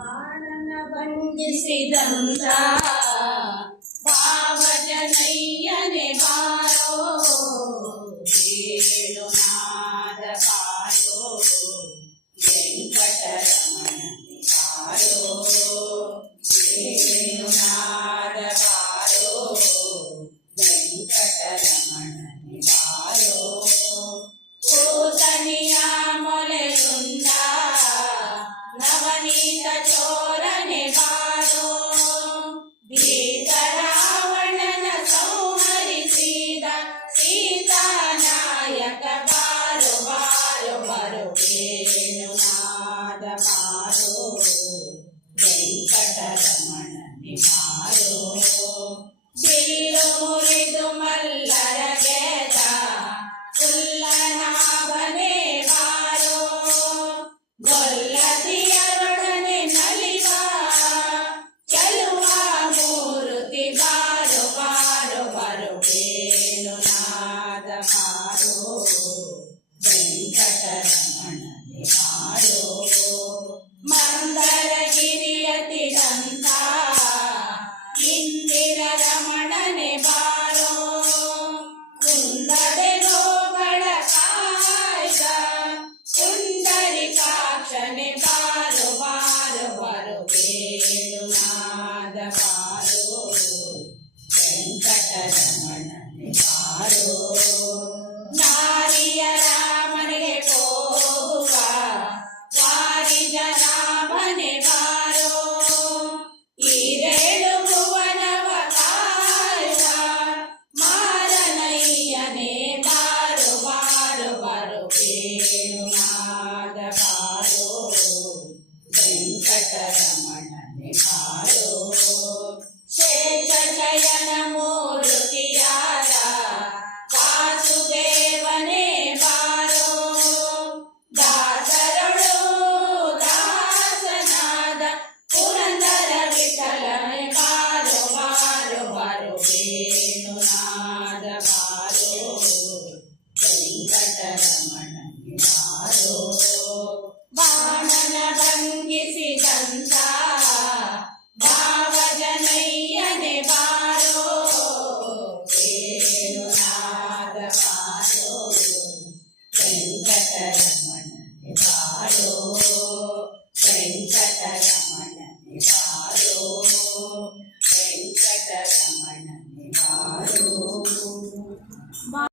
ಬಾಣನ ಬಂಧಿಸಿದಂತ ಭಾವಜನಯ್ಯನೆ ಬಾರೋ ಹೇಳು ನಾದ ಬಾರೋ ವೆಂಕಟರಮಣನೆ ಬಾರೋ ಹೇಳು ನಾದ ಬಾರೋ ವೆಂಕಟರಮಣನೆ ಬಾರೋ ಕೂತನಿಯ ಮೊಲೆಯುಂಡ ನವನೀತ ಚೋರನೆ ಬಾರೋ ಭೀತರಾವಣನ ಸಂಹರಿಸಿದ ಸೀತಾನಾಯಕ ಬಾರೋ ಬಾರೋ ಬಾರೋ ವೇಣು ನಾದ ಬಾರೋ ವೆಂಕಟರಮಣನೆ ಬಾರೋ ಬಿಲ್ಲು ಮುರಿದು ಮಲ್ಲರ ಗೆದ ಕುಲ್ಲನಾಭನೆ ಬಾರೋ ಗೊಲ್ಲದಿಯರೊಡನೆ ನಲಿವ ಚೆಲುವ ಮೂರುತಿ ಬಾರೋ ಬಾರೋ ಬಾರೋ ವೇಣು ನಾದ ಬಾರೋ ವೆಂಕಟರಮಣನೆ ಬಾರೋ ಮಂದರಗಿರಿಯತಿದಂತ ಇಂದಿರ ರಮಣನೆ ಬಾರೋ ಕುಂದದೆ ಗೋಗಳ ಕಾಯ್ದ ಪುಂಡರಿಕಾಕ್ಷನೆ ಬಾರೋ ಬಾರೋ ಬಾರೋ ವೇಣು ನಾದ ಬಾರೋ ವೆಂಕಟರಮಣನೆ ಬಾರೋ ನಾರಿಯರ ಮನೆಗೆ ಹೋಗುವ ವಾರಿಜರಾಮನೆ ಬಾರೋ ಈರೇಳು ಭುವನವ ಕಾಯ್ದ ಮಾರನಯ್ಯನೆ ಬಾರೋ ಬಾರೋ ಬಾರೋ ವೇಣು ನಾದ ಬಾರೋ ವೆಂಕಟರಮಣನೆ ಬಾರೋ ಶೇಷಶಯನ ಮೂರುತಿಯಾದ ವಾಸುದೇವನೇ ಬಾರೋ ದಾಸರೊಳು ದಾಸನಾದ ಪುರಂದರ ವಿಠಲನೆ ಬಾರೋ ಬಾರೋ ಬಾರೋ ವೇಣು ನಾದ ಬಾರೋ ವೆಂಕಟರಮಣನೆ ಬಾರೋ ಬಾಣ